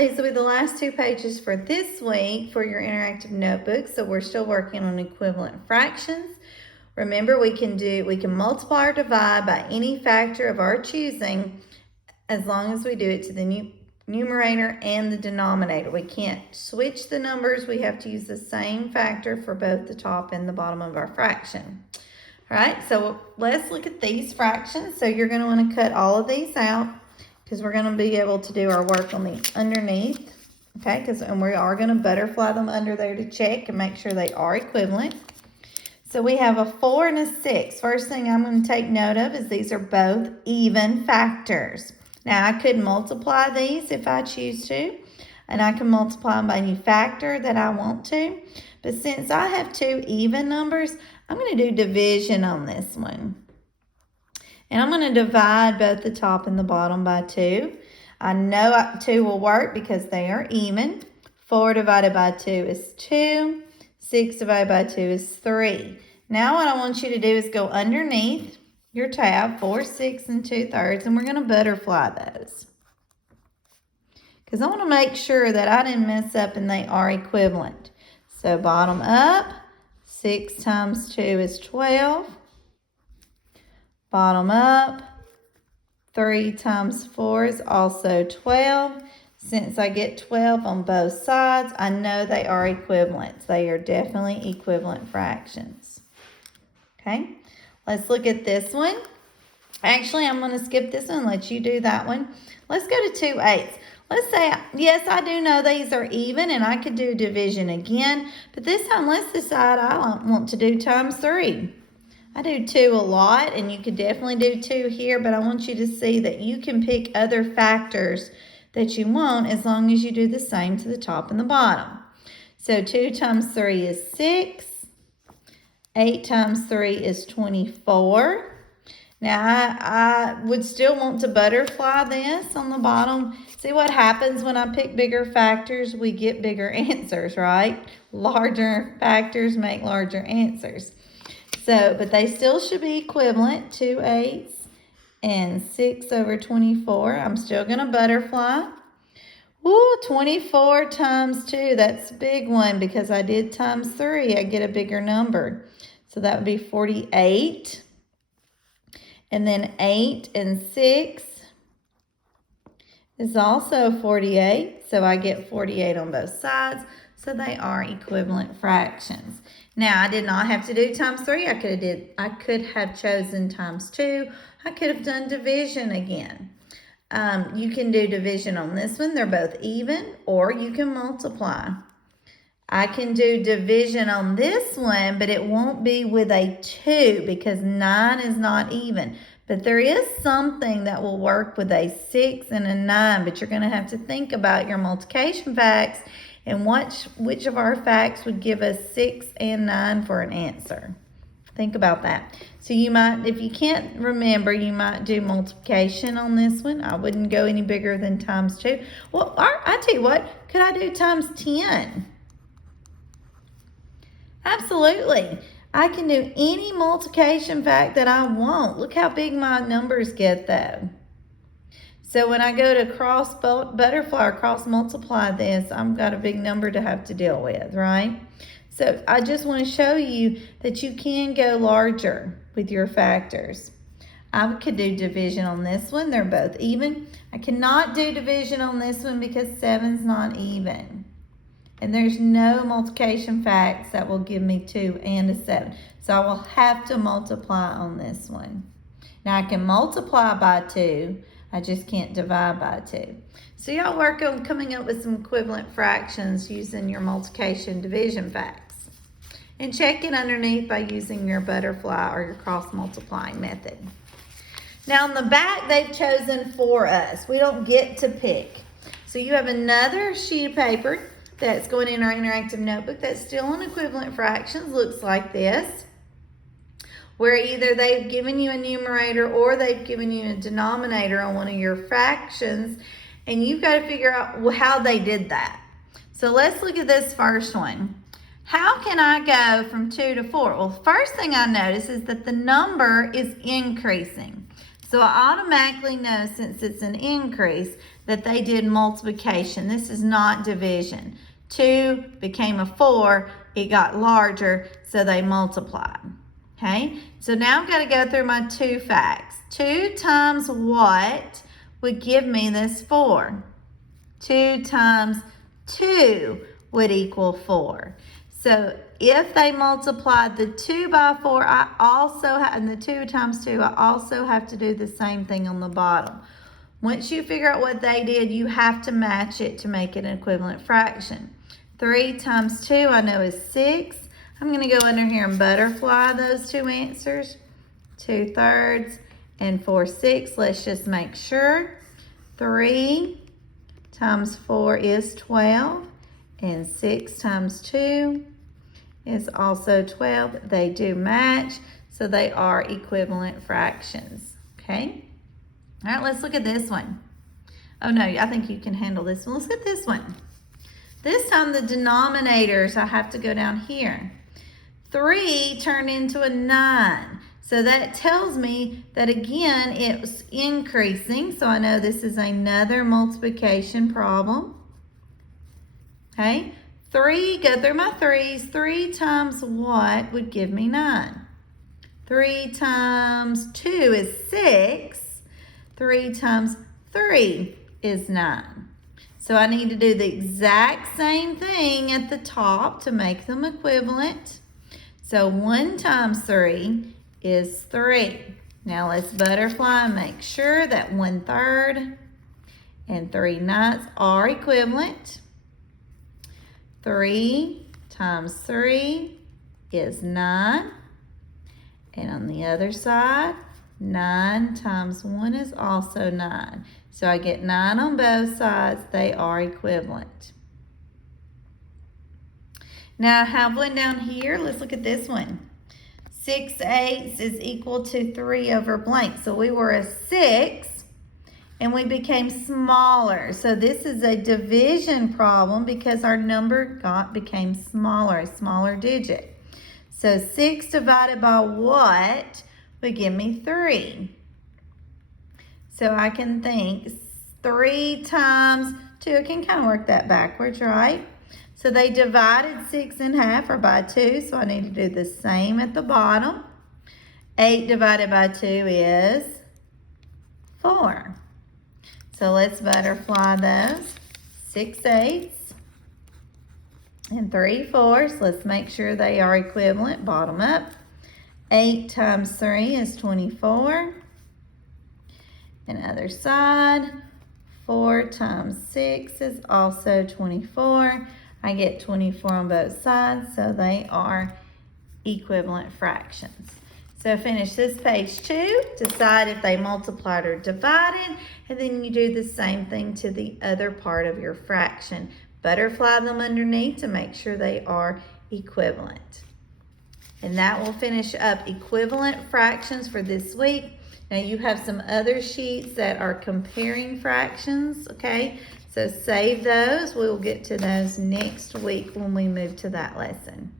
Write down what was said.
these will be the last 2 pages for this week for your interactive notebook. So we're still working on equivalent fractions. Remember, we can multiply or divide by any factor of our choosing as long as we do it to the numerator and the denominator. We can't switch the numbers. We have to use the same factor for both the top and the bottom of our fraction. All right, so let's look at these fractions. So you're going to want to cut all of these out because we're going to be able to do our work on the underneath. Okay, and we are going to butterfly them under there to check and make sure they are equivalent. So we have a 4 and a 6. First thing I'm going to take note of is these are both even factors. Now I could multiply these if I choose to, and I can multiply them by any factor that I want to. But since I have 2 even numbers, I'm going to do division on this one. And I'm going to divide both the top and the bottom by 2. I know 2 will work because they are even. 4 divided by 2 is 2. 6 divided by 2 is 3. Now what I want you to do is go underneath your tab, 4, 6, and 2/3, and we're going to butterfly those. Because I want to make sure that I didn't mess up and they are equivalent. So bottom up, 6 times 2 is 12. Bottom up, 3 times 4 is also 12. Since I get 12 on both sides, I know they are equivalent. They are definitely equivalent fractions. Okay, let's look at this one. Actually, I'm going to skip this one and let you do that one. Let's go to 2/8. Let's say, yes, I do know these are even, and I could do division again. But this time, let's decide I want to do times 3. I do 2 a lot, and you could definitely do 2 here, but I want you to see that you can pick other factors that you want as long as you do the same to the top and the bottom. So 2 times 3 is 6. 8 times 3 is 24. Now I would still want to butterfly this on the bottom. See what happens when I pick bigger factors? We get bigger answers, right? Larger factors make larger answers. So, but they still should be equivalent, 2/8 and 6 over 24. I'm still going to butterfly. Woo, 24 times 2. That's a big one because I did times 3. I get a bigger number. So that would be 48. And then 8 and 6 is also 48. So I get 48 on both sides. So they are equivalent fractions. Now I did not have to do times 3. I could have chosen times 2. I could have done division again. You can do division on this one. They're both even, or you can multiply. I can do division on this one, but it won't be with a 2 because 9 is not even. But there is something that will work with a 6 and a 9, but you're going to have to think about your multiplication facts and which of our facts would give us 6 and 9 for an answer. Think about that. So you might, if you can't remember, you might do multiplication on this one. I wouldn't go any bigger than times 2. Well, I tell you what, could I do times 10? Absolutely. I can do any multiplication fact that I want. Look how big my numbers get though. So when I go to cross butterfly or cross multiply this, I've got a big number to have to deal with, right? So I just want to show you that you can go larger with your factors. I could do division on this one. They're both even. I cannot do division on this one because 7's not even. And there's no multiplication facts that will give me 2 and a 7. So I will have to multiply on this one. Now I can multiply by 2. I just can't divide by 2. So y'all work on coming up with some equivalent fractions using your multiplication division facts. And check it underneath by using your butterfly or your cross multiplying method. Now on the back, they've chosen for us. We don't get to pick. So you have another sheet of paper that's going in our interactive notebook that's still on equivalent fractions. Looks like this, where either they've given you a numerator or they've given you a denominator on one of your fractions, and you've got to figure out how they did that. So let's look at this first one. How can I go from 2 to 4? Well, the first thing I notice is that the number is increasing. So I automatically know, since it's an increase, that they did multiplication. This is not division. 2 became a 4. It got larger, so they multiplied. Okay, so now I've got to go through my 2 facts. 2 times what would give me this 4? 2 times 2 would equal 4. So if they multiplied the 2 by 4, and the 2 times 2, I also have to do the same thing on the bottom. Once you figure out what they did, you have to match it to make it an equivalent fraction. 3 times 2 I know is 6. I'm going to go under here and butterfly those 2 answers. 2/3 and 4/6. Let's just make sure. 3 times 4 is 12. And 6 times 2 is also 12. They do match, so they are equivalent fractions. Okay? All right, let's look at this one. Oh, no, I think you can handle this one. Let's get this one. This time the denominators, I have to go down here. 3 turned into a 9. So that tells me that, again, it's increasing. So I know this is another multiplication problem. Okay, 3, go through my 3's. 3 times what would give me 9? 3 times 2 is 6. 3 times 3 is 9. So I need to do the exact same thing at the top to make them equivalent. So 1 times 3 is 3. Now let's butterfly and make sure that 1/3 and 3/9 are equivalent. 3 times 3 is 9. And on the other side, 9 times 1 is also 9. So I get 9 on both sides. They are equivalent. Now I have one down here. Let's look at this one. 6/8 is equal to 3 over blank. So we were a 6 and we became smaller. So this is a division problem because our number became smaller, a smaller digit. So 6 divided by what would give me 3? So I can think 3 times 2. I can kind of work that backwards, right? So they divided 6 in half, or by 2, so I need to do the same at the bottom. 8 divided by 2 is 4. So let's butterfly those. 6/8 and 3/4. Let's make sure they are equivalent, bottom up. 8 times 3 is 24. And other side, 4 times 6 is also 24. I get 24 on both sides, so they are equivalent fractions. So finish this page 2, decide if they multiplied or divided, and then you do the same thing to the other part of your fraction. Butterfly them underneath to make sure they are equivalent. And that will finish up equivalent fractions for this week. Now you have some other sheets that are comparing fractions, okay? So save those. We will get to those next week when we move to that lesson.